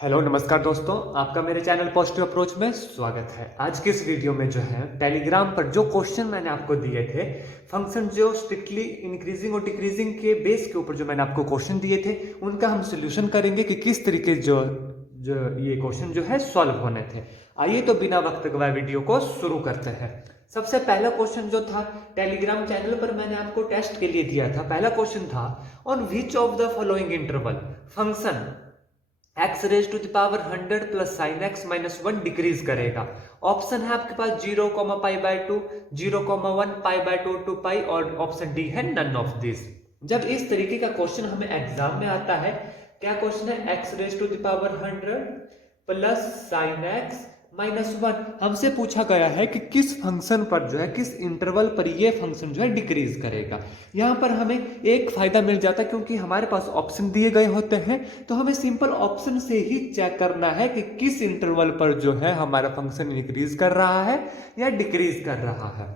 Hello नमस्कार दोस्तों, आपका मेरे चैनल पॉजिटिव अप्रोच में स्वागत है। आज के इस वीडियो में जो है टेलीग्राम पर जो क्वेश्चन मैंने आपको दिए थे, फंक्शन जो स्ट्रिक्टली इंक्रीजिंग और डिक्रीजिंग के बेस के ऊपर जो मैंने आपको क्वेश्चन दिए थे, उनका हम सोल्यूशन करेंगे कि किस तरीके जो जो ये क्वेश्चन जो है सॉल्व होने थे। आइए तो बिना वक्त गवाए वीडियो को शुरू करते हैं। सबसे पहला क्वेश्चन जो था टेलीग्राम चैनल पर मैंने आपको टेस्ट के लिए दिया था। पहला क्वेश्चन था, on which of the following interval function x raise to the power 100 plus sine x minus 1 decrease करेगा। ऑप्शन है आपके पास 0,π/2, 0,1, π/2 टू पाई, और ऑप्शन डी है नन ऑफ दिस। जब इस तरीके का क्वेश्चन हमें एग्जाम में आता है, क्या क्वेश्चन है, x raise to the power 100 plus sine x minus 1, हमसे पूछा गया है कि किस फंक्शन पर जो है, किस इंटरवल पर ये फंक्शन जो है डिक्रीज करेगा। यहां पर हमें एक फायदा मिल जाता है, क्योंकि हमारे पास ऑप्शन दिए गए होते हैं, तो हमें सिंपल ऑप्शन से ही चेक करना है कि किस इंटरवल पर जो है हमारा फंक्शन इंक्रीज कर रहा है या डिक्रीज कर रहा है।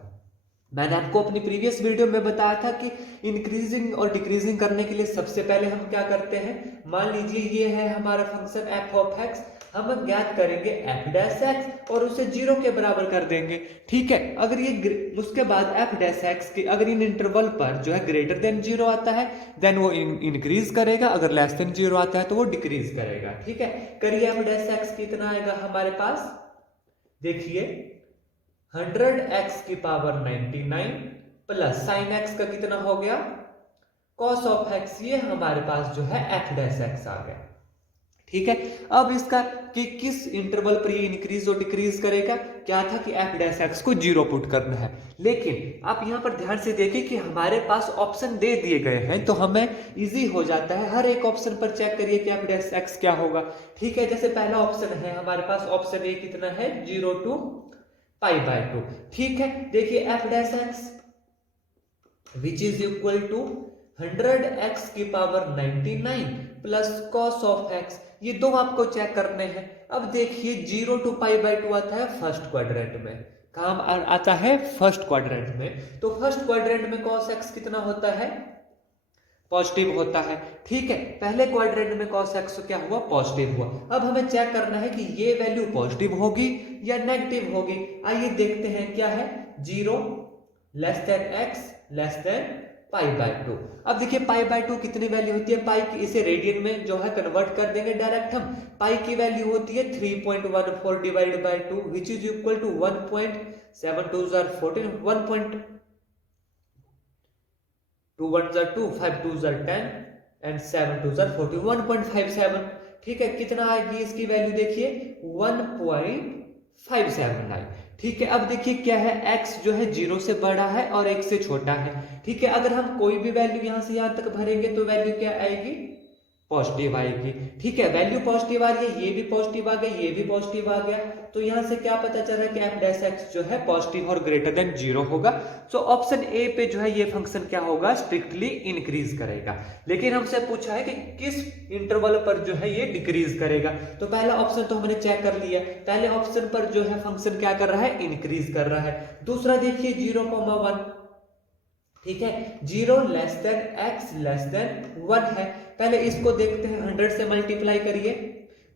मैंने आपको अपनी प्रीवियस वीडियो में बताया था कि इंक्रीजिंग और डिक्रीजिंग करने के लिए सबसे पहले हम क्या करते हैं, मान लीजिए ये है हमारा फंक्शन एफ ऑफ एक्स, हम ज्ञात करेंगे एफ डैश एक्स और उसे 0 के बराबर कर देंगे। ठीक है, अगर ये उसके बाद एफ डैश एक्स के अगर इन इंटरवल पर जो है ग्रेटर देन 0 आता है, देन वो इंक्रीज करेगा, अगर लेस देन 0 आता है तो वो डिक्रीज करेगा। ठीक है, करिए एफ डैश एक्स कितना आएगा हमारे पास, देखिए 100x की पावर 99 प्लस साइन एक्स का कितना हो गया, कॉस ऑफ एक्स, ये हमारे पास जो है एफ डैश एक्स आ गया। ठीक है, अब इसका कि किस इंटरवल पर ये इंक्रीज और डिक्रीज करेगा, क्या था कि एफ डैश एक्स को 0 पुट करना है। लेकिन आप यहां पर ध्यान से देखिए कि हमारे पास ऑप्शन दे दिए गए हैं, तो हमें इजी हो जाता है। हर एक ऑप्शन पर चेक करिए कि एफ डैश एक्स क्या होगा। ठीक है, जैसे पहला ऑप्शन है हमारे पास, ऑप्शन ए कितना है, 0 to π/2। ठीक है, देखिए F dash x which is equal to 100x की power 99 plus cos of x, ये दो आपको चेक करने हैं। अब देखिए 0 to π/2 आता है फर्स्ट क्वाड्रेंट में, काम आता है फर्स्ट क्वाड्रेंट में, तो फर्स्ट क्वाड्रेंट में कॉस एक्स कितना होता है, पॉजिटिव होता है। ठीक है, पहले क्वाड्रेंट में cos x क्या हुआ, पॉजिटिव हुआ। अब हमें चेक करना है कि ये वैल्यू पॉजिटिव होगी या नेगेटिव होगी। आइए देखते हैं क्या है, 0 less than x less than π/2। अब देखिए π/2 कितनी वैल्यू होती है, पाई की, इसे रेडियन में जो है कन्वर्ट कर देंगे डायरेक्ट हम। पाई की वैल्यू होती है 3.14 divided by 2 which is equal to 1.72 14, 2 1 2, 5 2 10 and 7 2 14, 1.57। ठीक है, कितना आएगी इसकी वैल्यू, देखिए 1.57 आई। ठीक है, अब देखिए क्या है, x जो है 0 से बड़ा है और 1 से छोटा है। ठीक है, अगर हम कोई भी वैल्यू यहां से यहां तक भरेंगे तो वैल्यू क्या आएगी, पॉजिटिव आएगी। ठीक है, वैल्यू पॉजिटिव आ रही है, ये भी पॉजिटिव आ गया, ये भी पॉजिटिव आ गया, तो यहां से क्या पता चल रहा है कि एफ डैश एक्स जो है पॉजिटिव और ग्रेटर देन 0 होगा। तो ऑप्शन ए पे जो है ये फंक्शन क्या होगा, स्ट्रिक्टली इंक्रीज करेगा। लेकिन हमसे पूछा है कि किस इंटरवल पर जो है ये डिक्रीज करेगा, तो पहला ऑप्शन तो हमने चेक कर लिया, पहले ऑप्शन पर जो है फंक्शन क्या कर रहा है, इंक्रीज कर रहा है। दूसरा देखिए 0,1, ठीक है, 0 less than x less than 1 है। पहले इसको देखते हैं, 100 से मल्टीप्लाई करिए,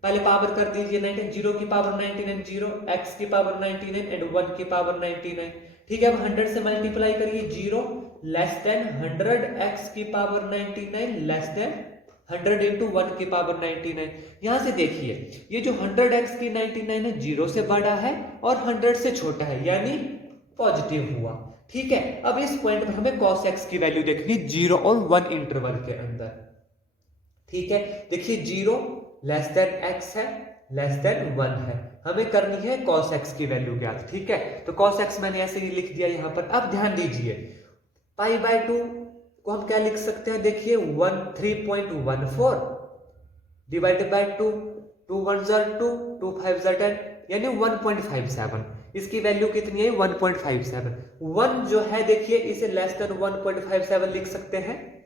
पहले पावर कर दीजिए 19, 0 की पावर 99 0, x की पावर 99 एंड 1 की पावर 99। ठीक है, अब 100 से मल्टीप्लाई करिए, 0 लेस देन 100 x की पावर 99 लेस देन 100 इंटू 1 की पावर 99। यहां से देखिए ये जो 100x की 99 है 0 से बड़ा है और 100 से छोटा है, यानी पॉजिटिव हुआ। ठीक है, अब इस पॉइंट पर हमें cos x की वैल्यू देखनी 0 और 1 इंटरवल के अंदर। ठीक है, देखिए 0 लेस देन x है, लेस देन 1 है, हमें करनी है cos x की वैल्यू ज्ञात। ठीक है, तो cos x मैंने ऐसे ही लिख दिया यहां पर। अब ध्यान दीजिए π/2 को हम क्या लिख सकते हैं, देखिए 3.14 डिवाइडेड बाय 2, 2 1 2, 2 5 10, यानी 1.57। इसकी वैल्यू कितनी है, 1.57। 1 जो है देखिए इसे लेस देन 1.57 लिख सकते हैं,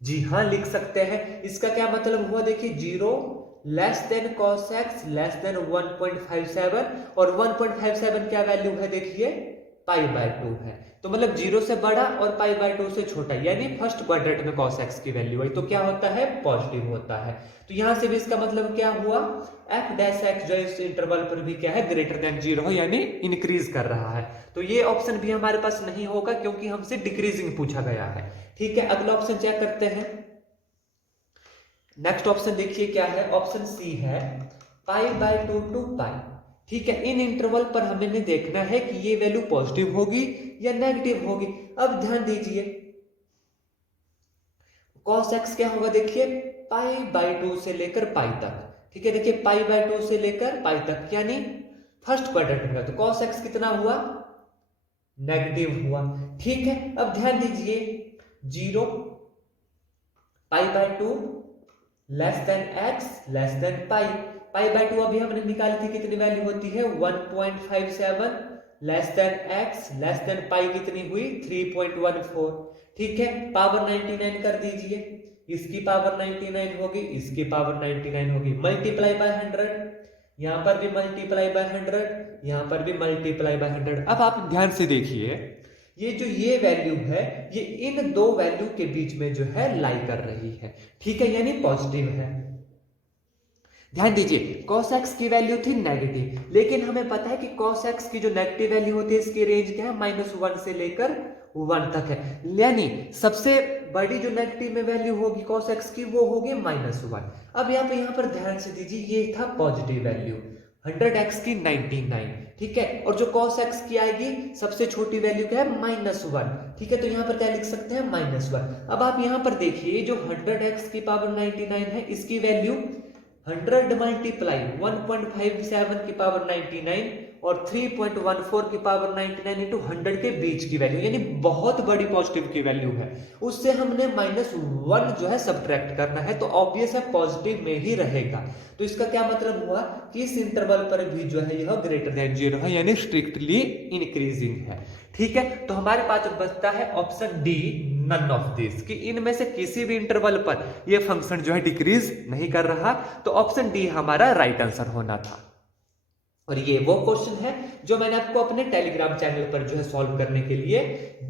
जी हाँ लिख सकते हैं। इसका क्या मतलब हुआ, देखिए 0 less then cos x less than 1.57 और 1.57 क्या वैल्यू है, देखिए π/2 है। तो मतलब 0 से बड़ा और पाई बाय 2 से छोटा, यानी फर्स्ट क्वाड्रेंट में cos x की वैल्यू आई तो क्या होता है, पॉजिटिव होता है। तो यहां से भी इसका मतलब क्या हुआ, f डैश x जो इस इंटरवल पर भी क्या है, ग्रेटर देन 0 हो, यानी इंक्रीज कर रहा है। तो ये ऑप्शन भी हमारे पास नहीं होगा क्योंकि हमसे डिक्रीजिंग पूछा गया है। ठीक है, अगला ऑप्शन चेक करते हैं। नेक्स्ट ऑप्शन देखिए क्या है, ऑप्शन सी है पाई बाय 2 टू पाई। ठीक है, इन इंटरवल पर हमें देखना है कि ये वैल्यू पॉजिटिव होगी या नेगेटिव होगी। अब ध्यान दीजिए cos x क्या होगा, देखिए पाई बाय 2 से लेकर पाई तक। ठीक है, देखिए पाई बाय 2 से लेकर पाई तक यानी फर्स्ट क्वाड्रेंट में, तो cos x कितना हुआ, नेगेटिव हुआ। ठीक है, अब ध्यान दीजिए 0 पाई by 2 less than x less देन पाई। पाई बाय 2 अभी हमने निकाली थी, कितनी वैल्यू होती है 1.57, लेस देन x लेस देन पाई कितनी हुई 3.14। ठीक है, पावर 99 कर दीजिए, इसकी पावर 99 होगी, इसकी पावर 99 होगी, मल्टीप्लाई बाय 100, यहां पर भी मल्टीप्लाई बाय 100, यहां पर भी मल्टीप्लाई बाय 100। अब आप ध्यान से देखिए ये जो ये वैल्यू है ये इन दो वैल्यू के बीच में जो है लाई कर रही है। ठीक है, यानी पॉजिटिव है। ध्यान दीजिए cos x की वैल्यू थी नेगेटिव, लेकिन हमें पता है कि cos x की जो नेगेटिव वैल्यू होती है इसकी रेंज क्या है, -1 से लेकर 1 तक है, यानी सबसे बड़ी जो नेगेटिव में वैल्यू होगी cos x की वो होगी -1। अब यहाँ पर ध्यान से दीजिए ये था पॉजिटिव वैल्यू 100x की 99। ठीक है, और जो cos x की आएगी सबसे छोटी वैल्यू क्या है, -1। ठीक है, तो यहाँ पर क्या लिख सकते हैं, -1। अब आप यहाँ पर देखिए जो 100x की पावर 99 है इसकी वैल्यू 100 मल्टीप्लाई 1.57 की पावर 99 और 3.14 की पावर 99 इंटू 100 के बीच की वैल्यू, यानी बहुत बड़ी पॉजिटिव की वैल्यू है, उससे हमने -1 जो है सब्ट्रैक्ट करना है, तो ऑब्वियस है पॉजिटिव में ही रहेगा। तो इसका क्या मतलब हुआ कि इस इंटरवल पर भी जो है यह ग्रेटर देन 0 है, यानी स्ट्रिक्टली इंक्रीजिंग है। ठीक है, तो हमारे पास बचता है option D, none of this, कि इनमें से किसी भी इंटरवल पर यह फंक्शन जो है डिक्रीज नहीं कर रहा, तो ऑप्शन डी हमारा राइट आंसर होना था। और ये वो क्वेश्चन है जो मैंने आपको अपने टेलीग्राम चैनल पर जो है सॉल्व करने के लिए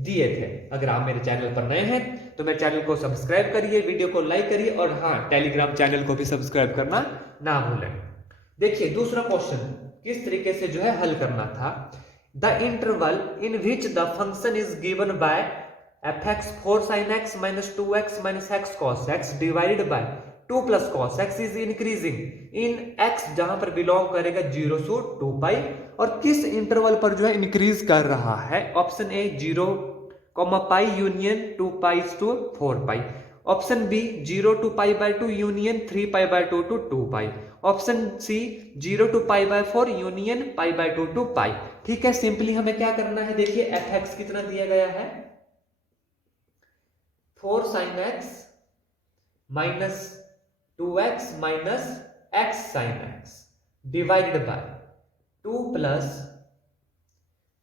दिए थे। अगर आप मेरे चैनल पर नए हैं तो मेरे चैनल को सब्सक्राइब करिए, वीडियो को लाइक करिए और हाँ, टेलीग्राम चैनल को भी सब्सक्राइब करना ना भूलें। देखिए दूसरा क्वेश्चन किस तरीके से जो है हल करना था। The interval in which the function is given by fx 4 sin x minus 2x minus x cos x divided by 2 plus cos x is increasing in x जहां पर बिलोंग करेगा 0 से 2 पाई, और किस इंटरवल पर जो है इंक्रीज कर रहा है। Option A 0 pi union 2 pi to 4 pi, option B 0 to pi by 2 union 3 pi by 2 to 2 pi, option C 0 to pi by 4 union pi by 2 to pi. ठीक है, सिंपली हमें क्या करना है, देखिए fx कितना दिया गया है 4 sin x minus 2x minus x sin x divided by 2 plus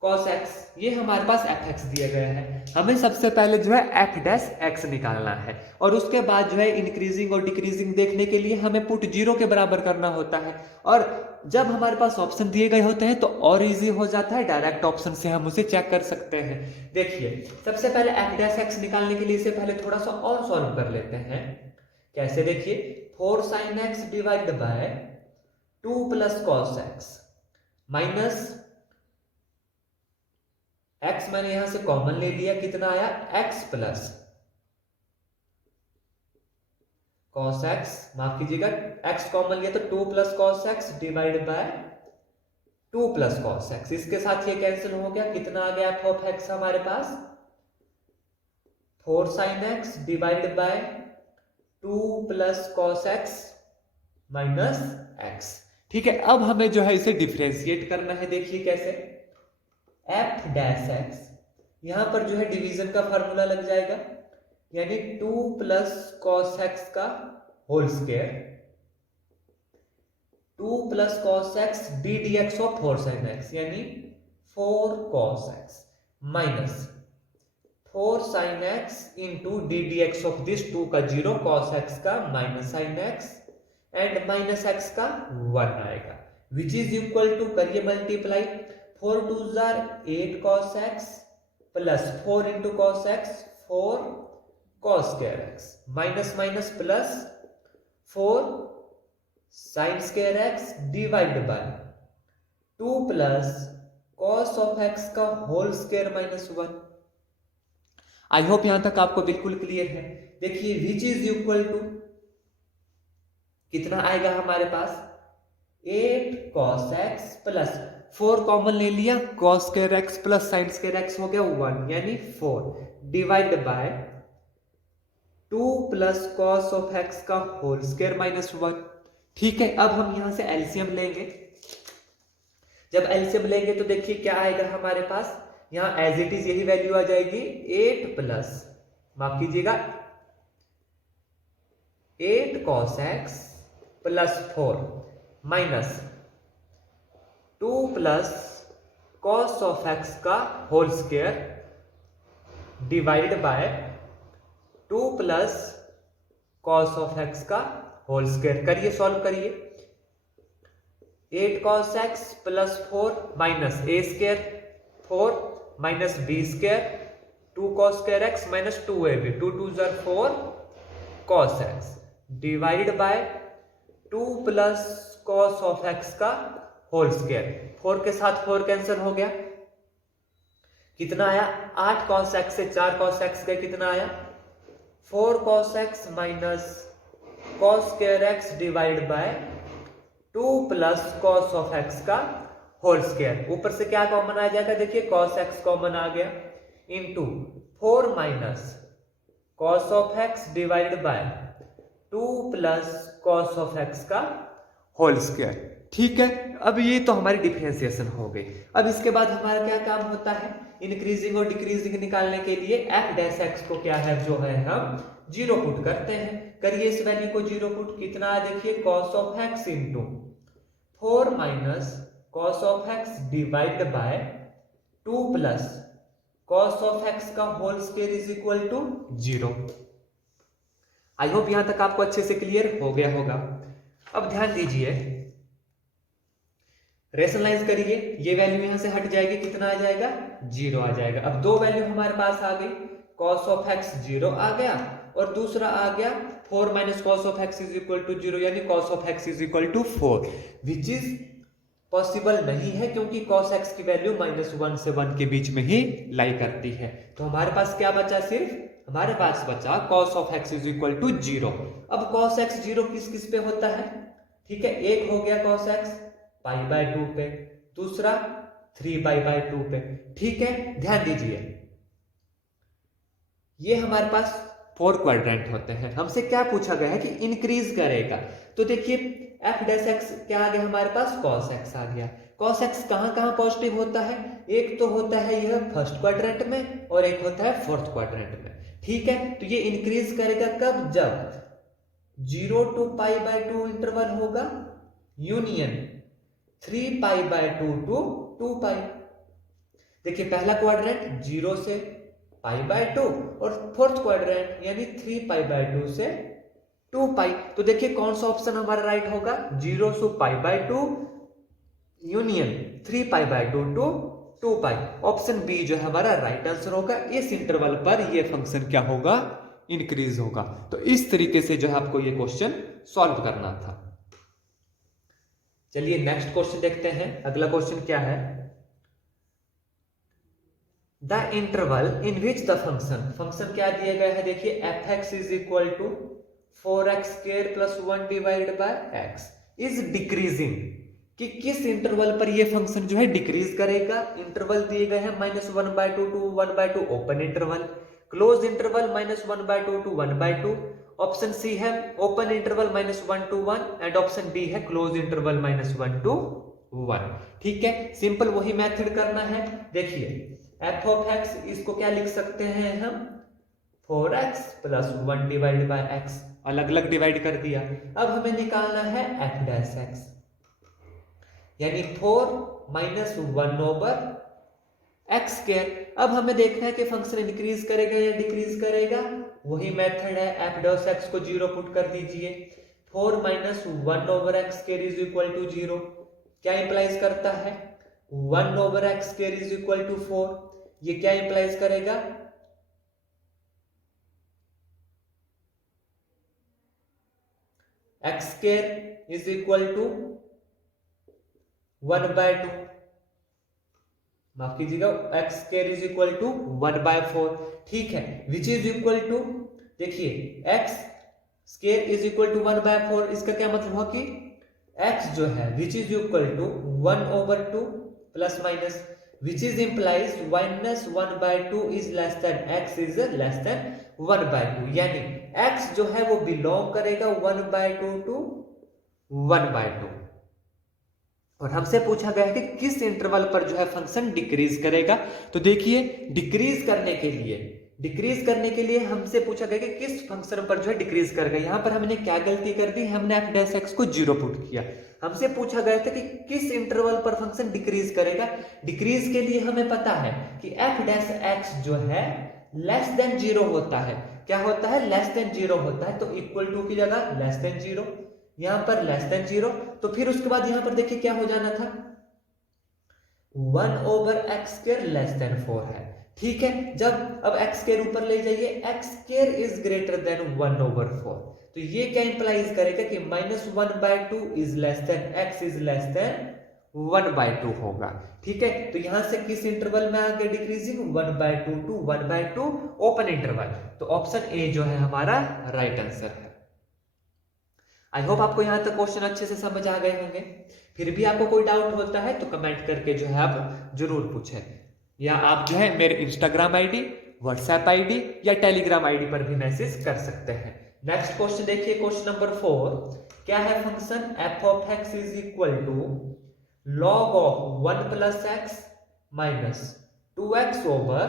cos x, ये हमारे पास fx दिया गया है। हमें सबसे पहले जो है f डैश x निकालना है और उसके बाद जो है इंक्रीजिंग और डिक्रीजिंग देखने के लिए हमें पुट 0 के बराबर करना होता है, और जब हमारे पास ऑप्शन दिए गए होते हैं तो और इजी हो जाता है, डायरेक्ट ऑप्शन से हम उसे चेक कर सकते हैं। देखिए सबसे पहले f डैश x निकालने के लिए इसे पहले थोड़ा सा और सॉल्व कर लेते हैं। कैसे, देखिए 4 sin x divide by 2 plus cos x minus x, मैंने यहां से कॉमन ले लिया, कितना आया x प्लस cos x, माफ कीजिएगा x कॉमन लिया तो 2 plus cos x divide by 2 plus cos x, इसके साथ ये कैंसिल हो गया, कितना आ गया f ऑफ x हमारे पास 4 sin x divide by 2 plus cos x minus x। ठीक है, अब हमें जो है इसे डिफरेंशिएट करना है। देखिए कैसे, f डैश x, यहां पर जो है डिवीजन का फार्मूला लग जाएगा, यानी 2 प्लस cos x का whole square 2 plus cos x d dx of 4 sin x, यानी 4 cos x minus 4 sin x into D D X of this 2 का 0 cos x का minus sin x and minus x का 1 आएगा, which is equal to, करिए multiply 4 2 8 cos x plus 4 into cos x 4 cos square x minus minus plus 4 sine square x divide by 2 plus cos of x का whole square minus 1। I hope यहां तक आपको बिल्कुल clear है। देखिए विच is equal to कितना आएगा हमारे पास 8 cos x प्लस 4 कॉमन ले लिया cos square x plus sine square x हो गया 1 यानी 4 divide by 2 plus cos of x का होल स्क्वायर माइनस 1। ठीक है, अब हम यहां से एलसीएम लेंगे। जब एलसीएम लेंगे तो देखिए क्या आएगा हमारे पास, यहां एज इट इज यही वैल्यू आ जाएगी 8 प्लस माफ कीजिएगा 8 cos x plus 4 minus 2 plus cos of x का whole square divide by 2 plus cos of x का होल स्क्वायर। करिए, सॉल्व करिए। 8 cos x plus 4 minus a square 4 minus b square 2 cos square x minus 2ab 2 2 4 cos x divide by 2 plus cos of x का whole square. 4 के साथ 4 cancel हो गया, कितना आया 8 cos x से 4 cos x गए, कितना आया 4 cos x minus cos square x divide by 2 plus cos of x का होल स्क्वायर। ऊपर से क्या कॉमन आ जाएगा, देखिए cos x कॉमन आ गया into 4 minus cos of x divide by 2 plus cos of x का होल स्क्वायर। ठीक है, अब ये तो हमारी डिफरेंशिएशन हो गई। अब इसके बाद हमारा क्या काम होता है, इंक्रीजिंग और डिक्रीजिंग निकालने के लिए f डैश x को क्या है जो है हम जीरो पुट करते हैं। करिए इस वैल्यू को जीरो पुट, कितना है देखिए cos of x into 4 minus cos of x divide by 2 plus cos of x का whole square is equal to 0। I hope यहां तक आपको अच्छे से क्लियर हो गया होगा। अब ध्यान दीजिए, रेशनलाइज करिए, ये वैल्यू यहां से हट जाएगी, कितना आ जाएगा 0 आ जाएगा। अब दो वैल्यू हमारे पास आ गई, cos ऑफ x 0 आ गया और दूसरा आ गया 4 minus cos of x is equal to 0 यानी cos of x is equal to 4, which is possible नहीं है क्योंकि cos x की वैल्यू -1 से 1 के बीच में ही लाई करती है। तो हमारे पास क्या बचा, सिर्फ हमारे पास बचा cos of x is equal to 0। अब cos x 0 किस किस पे होता है, ठीक है, एक हो गया cos x π/2 पे, दूसरा 3π/2 पे। ठीक है, ध्यान दीजिए ये हमारे पास 4 क्वाड्रेंट होते हैं। हमसे क्या पूछा गया है कि इंक्रीज करेगा, तो देखिए f डैश x क्या आ गया हमारे पास, cos x आ गया। cos x कहां कहां पॉजिटिव होता है, एक तो होता है यह फर्स्ट क्वाड्रेंट में और एक होता है फोर्थ क्वाड्रेंट में। ठीक है, तो ये इंक्रीज करेगा कब, जब 0 to π/2 इंटरवल होगा यूनियन 3π/2 to 2π। देखिए पहला क्वाड्रेंट 0 से π/2 और फोर्थ क्वाड्रेंट यानी 3π/2 से 2π। तो देखिए कौन सा ऑप्शन हमारा राइट होगा, 0 से π/2 यूनियन 3π/2 to 2π। ऑप्शन बी जो है हमारा राइट आंसर होगा। इस इंटरवल पर ये फंक्शन क्या होगा, इंक्रीज होगा। तो इस तरीके से जो है आपको ये क्वेश्चन सॉल्व करना था। चलिए नेक्स्ट क्वेश्चन देखते हैं। अगला क्वेश्चन क्या है, the interval in which the function क्या दिया गया है, देखिए f(x) is equal to 4x² plus 1 divide by x is decreasing, कि किस इंटरवल पर ये फंक्शन जो है डिक्रीज करेगा। इंटरवल दिए गए हैं -1/2 to 1/2 open interval, close interval -1/2 to 1/2। Option C है open interval -1 to 1 and option B है क्लोज इंटरवल -1 to 1। ठीक है, सिंपल वही मेथड करना है। देखिए f ऑफ x इसको क्या लिख सकते हैं हम, 4x plus 1 divide by x, अलग अलग डिवाइड कर दिया। अब हमें निकालना है f डैश x यानी 4 माइनस 1 ओवर x स्क्वायर। अब हमें देखना है कि फंक्शन इंक्रीज करेगा या डिक्रीज करेगा, वही मेथड है, f डैश x को 0 पुट कर दीजिए। 4 minus 1 over x square is equal to 0, क्या इंप्लाइज करता है 1 over x square is equal to 4। ये क्या इंप्लाइज करेगा, X square is equal to 1/2, माफ कीजिएगा, X square is equal to 1/4, ठीक है, विच इज इक्वल टू, देखिए X square is equal to 1/4, इसका क्या मतलब हुआ कि x जो है which is equal to 1/2 plus minus, which is implies -1/2 is less than x is less than 1/2, यानी x जो है वो बिलोंग करेगा 1/2 टू 1/2। और हमसे पूछा गया है कि किस इंटरवल पर जो है फंक्शन डिक्रीज करेगा। तो देखिए डिक्रीज करने के लिए हमसे पूछा गया कि किस फंक्शन पर जो है डिक्रीज करेगा। यहां पर हमने क्या गलती कर दी, हमने f डैश x को 0 पुट किया। हमसे पूछा गया था कि किस इंटरवल पर फंक्शन डिक्रीज करेगा। डिक्रीज के लिए हमें पता है कि f डैश x जो है लेस देन 0 होता है। क्या होता है, लेस देन 0 होता है। तो इक्वल टू की जगह लेस देन 0, यहां पर लेस देन 0, तो फिर उसके बाद यहां पर देखिए क्या हो जाना था, 1/x² लेस देन 4 है, ठीक है। जब अब x स्क्वायर ऊपर ले जाइए, x square is greater than 1/4, तो ये क्या इंप्लाइज करेगा कि -1/2 is less than x is less than 1/2 होगा, ठीक है। तो यहां से किस इंटरवल में आ गया डिक्रीजिंग, 1/2 टू 1/2 ओपन इंटरवल। तो ऑप्शन ए जो है हमारा राइट आंसर है। आई होप आपको यहां तक क्वेश्चन अच्छे से समझ आ गए होंगे। फिर भी आपको कोई डाउट होता है तो कमेंट करके जो है आप जरूर पूछें, या आप जो है मेरे इंस्टाग्राम आईडी, व्हाट्सएप आईडी या टेलीग्राम आईडी पर भी मैसेज कर सकते हैं। नेक्स्ट क्वेश्चन देखिए, क्वेश्चन नंबर 4 क्या है, function f of x is equal to log of 1 plus x minus 2x over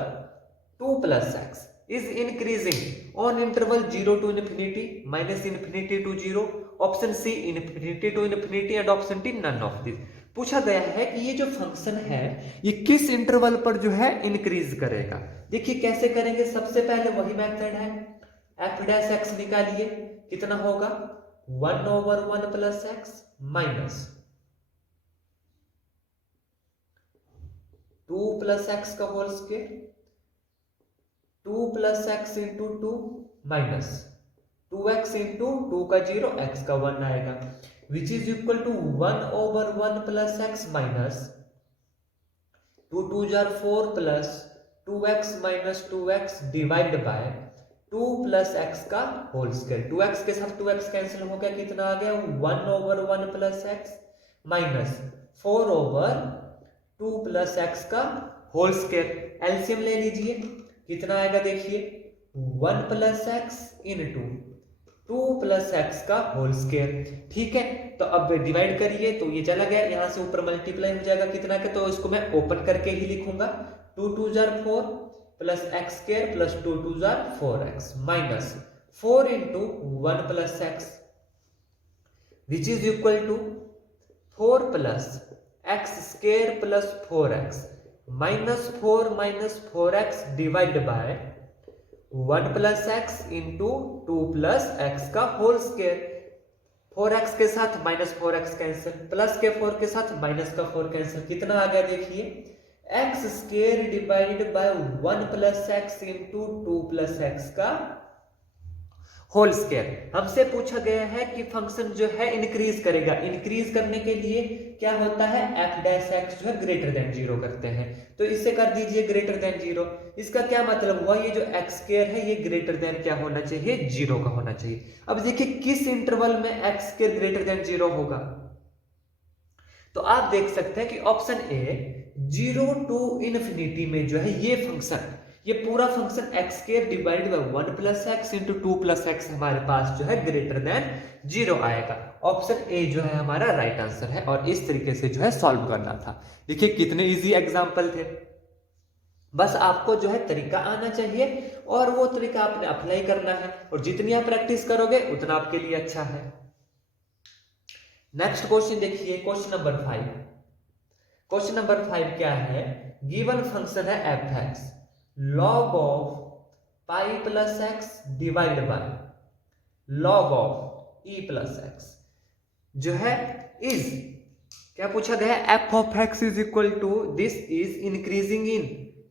2 plus X is increasing on interval 0 to infinity, minus infinity to 0, option C infinity to infinity and option D none of this। पूछा गया है कि ये जो function है ये किस interval पर जो है इंक्रीज करेगा। देखिए कैसे करेंगे, सबसे पहले वही मेथड है, f डैश x निकालिए, कितना होगा 1/1 plus x minus 2 plus x का whole square, 2 plus x into 2 minus 2x into 2 का 0 x का 1 आएगा, which is equal to 1/1 plus x minus 2 2 जार 4 plus 2x minus 2x divide by 2 plus x का whole square. 2x के साथ 2x cancel हो गया, कितना आ गया 1/1 plus x minus 4/2 plus x का होल स्क्वायर। एलसीएम ले लीजिए, कितना आएगा देखिए 1 plus x into 2 plus x का होल स्क्वायर, ठीक है। तो अब डिवाइड करिए तो ये चला गया, यहां से ऊपर मल्टीप्लाई हो जाएगा कितना का, तो इसको मैं ओपन करके ही लिखूंगा, 2 2 जार 4 प्लस एक्स स्क्वायर प्लस 2 2 जार 4x minus 4 into 1 plus X which is equal to 4 plus X square plus 4x minus 4x divide by 1 plus x into 2 plus x का होल स्क्वायर। 4x के साथ minus 4x cancel, plus के 4 के साथ minus का 4 cancel, कितना आ गया देखिए X square divided by 1 plus x into 2 plus x का होल स्क्वायर। हमसे पूछा गया है कि फंक्शन जो है इंक्रीज करेगा, इंक्रीज करने के लिए क्या होता है f डैश x जो है ग्रेटर देन 0 करते हैं, तो इससे कर दीजिए ग्रेटर देन 0। इसका क्या मतलब हुआ, ये जो x स्क्वायर है ये ग्रेटर देन क्या होना चाहिए 0 का होना चाहिए। अब देखिए किस इंटरवल में x स्क्वायर ग्रेटर देन 0 होगा, तो आप देख सकते हैं कि ऑप्शन ए 0 टू इन्फिनिटी में जो है ये फंक्शन, ये पूरा function x square divide by 1 plus x into 2 plus x हमारे पास जो है ग्रेटर देन 0 आएगा। ऑप्शन ए जो है हमारा राइट आंसर है, और इस तरीके से जो है सॉल्व करना था। देखिए कितने इजी एग्जांपल थे, बस आपको जो है तरीका आना चाहिए और वो तरीका आपने अप्लाई करना है, और जितनी आप प्रैक्टिस करोगे उतना आपके लिए अच्छा है। नेक्स्ट क्वेश्चन देखिए, क्वेश्चन नंबर 5। क्वेश्चन नंबर 5 क्या है, गिवन फंक्शन है f(x) log of pi plus X divide by log of e plus X जो है इज, क्या पूछा गया है, f of x is equal to, this is increasing in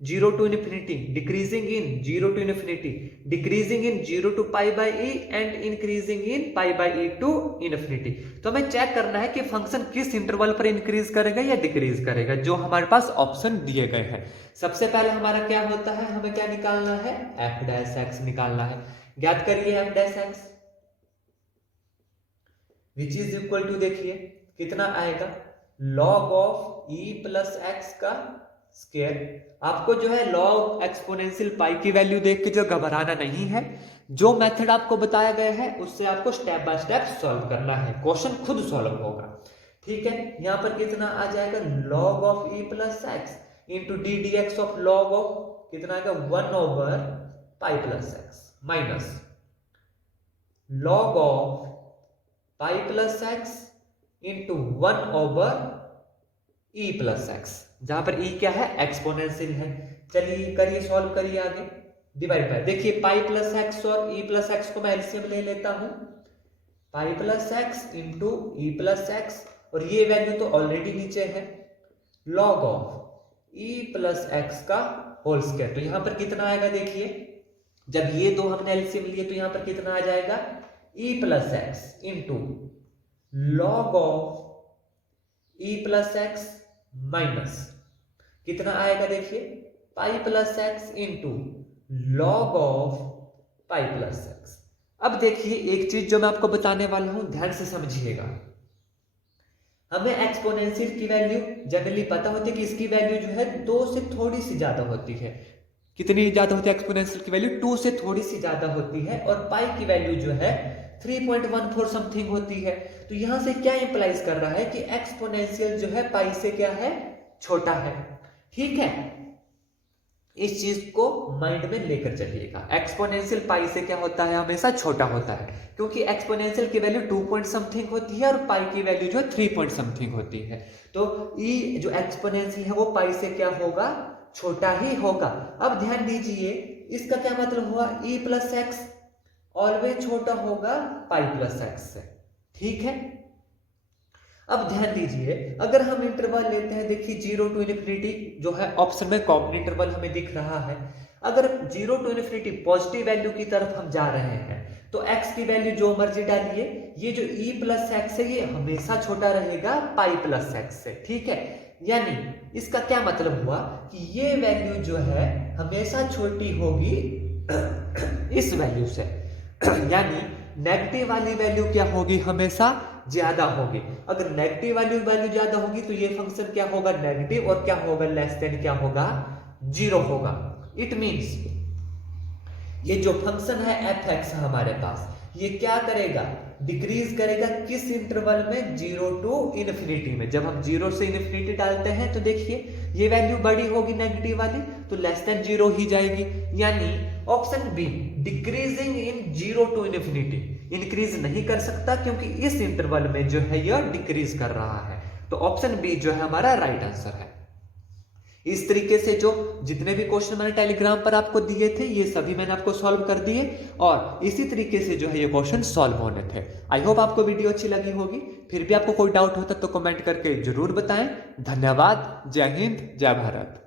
0 to infinity, decreasing in 0 to infinity, decreasing in 0 to pi by e and increasing in pi by e to infinity। तो हमें check करना है कि function किस interval पर increase करेगा या decrease करेगा, जो हमारे पास ऑप्शन दिए गए हैं। सबसे पहले हमारा क्या होता है, हमें क्या निकालना है, f डैश x निकालना है। ज्ञात करिए f dash x, which is equal to, देखिए कितना आएगा, log of e plus x का स्क्वायर। आपको जो है log एक्सपोनेंशियल पाई की वैल्यू देख के जो घबराना नहीं है, जो मेथड आपको बताया गया है उससे आपको स्टेप बाय स्टेप सॉल्व करना है, क्वेश्चन खुद सॉल्व होगा। ठीक है, यहां पर कितना आ जाएगा, log of e plus x into D D X of log of कितना आएगा, 1 over pi plus x minus log of pi plus x into 1 over e plus x, जहां पर e क्या है, एक्सपोनेंशियल है। चलिए करिए, सॉल्व करिए आगे, डिवाइड बाय, देखिए पाई प्लस एक्स और e प्लस एक्स को मैं एलसीएम ले लेता हूं, पाई plus x into e plus x, और ये वैल्यू तो ऑलरेडी नीचे है, log of e plus x का होल स्क्वायर। तो यहां पर कितना आएगा, देखिए जब ये दो हमने एलसीएम लिए तो यहां पर कितना आ जाएगा, e plus x into log of e plus x minus कितना आएगा, देखिए पाई plus x into log of pi plus x. अब देखिए एक चीज जो मैं आपको बताने वाला हूं, ध्यान से समझिएगा। हमें एक्सपोनेंशियल की वैल्यू जनरली पता होती है कि इसकी वैल्यू जो है 2 से थोड़ी सी ज्यादा होती है। कितनी ज्यादा होती है एक्सपोनेंशियल की वैल्यू, 2 से थोड़ी सी ज्यादा होती है, और पाई की वैल्यू जो है 3.14 समथिंग होती है। तो यहां से क्या इंप्लाइज कर रहा है कि एक्सपोनेंशियल जो है पाई से क्या है, छोटा है। ठीक है, इस चीज को माइंड में लेकर चलिएगा। एक्सपोनेंशियल पाई से क्या होता है, हमेशा छोटा होता है, क्योंकि एक्सपोनेंशियल की वैल्यू 2 पॉइंट समथिंग होती है और पाई की वैल्यू जो है 3 पॉइंट समथिंग होती है। तो ई जो एक्सपोनेंशियल है वो पाई से क्या होगा, छोटा ही होगा। अब ध्यान दीजिए, इसका क्या मतलब हुआ, ई प्लस एक्स ऑलवेज छोटा होगा पाई प्लस एक्स से। ठीक है, अब ध्यान दीजिए, अगर हम इंटरवल लेते हैं, देखिए 0 टू इन्फिनिटी जो है ऑप्शन में कॉमन इंटरवल हमें दिख रहा है। अगर 0 टू इन्फिनिटी पॉजिटिव वैल्यू की तरफ हम जा रहे हैं तो x की वैल्यू जो मर्जी डालिए, ये जो e प्लस एक्स है ये हमेशा छोटा रहेगा पाई प्लस एक्स से। ठीक है, यानी इसका क्या मतलब हुआ कि ये वैल्यू जो है हमेशा छोटी होगी इस वैल्यू से, यानी नेगेटिव वाली वैल्यू क्या होगी, हमेशा ज्यादा होगी। अगर नेगेटिव वाली वैल्यू ज्यादा होगी तो ये फंक्शन क्या होगा, नेगेटिव, और क्या होगा, लेस देन क्या होगा, 0 होगा। इट मींस ये जो फंक्शन है एफ एक्स हमारे पास, ये क्या करेगा, डिक्रीज करेगा किस इंटरवल में, 0 टू इन्फिनिटी में। जब हम 0 से इन्फिनिटी डालते हैं तो देखिए ये वैल्यू बड़ी होगी नेगेटिव वाली, तो लेस देन 0 ही जाएगी। यानी option B, decreasing in 0 to infinity, increase नहीं कर सकता क्योंकि इस इंटरवल में जो है यह डिक्रीज कर रहा है। तो ऑप्शन बी जो है हमारा राइट आंसर है। इस तरीके से जो जितने भी क्वेश्चन मैंने टेलीग्राम पर आपको दिए थे ये सभी मैंने आपको सॉल्व कर दिए, और इसी तरीके से जो है ये क्वेश्चन सॉल्व होने थे। आई होप आपको वीडियो अच्छी लगी होगी। फिर भी आपको कोई डाउट होता तो कमेंट करके जरूर बताएं। धन्यवाद। जय हिंद, जय भारत।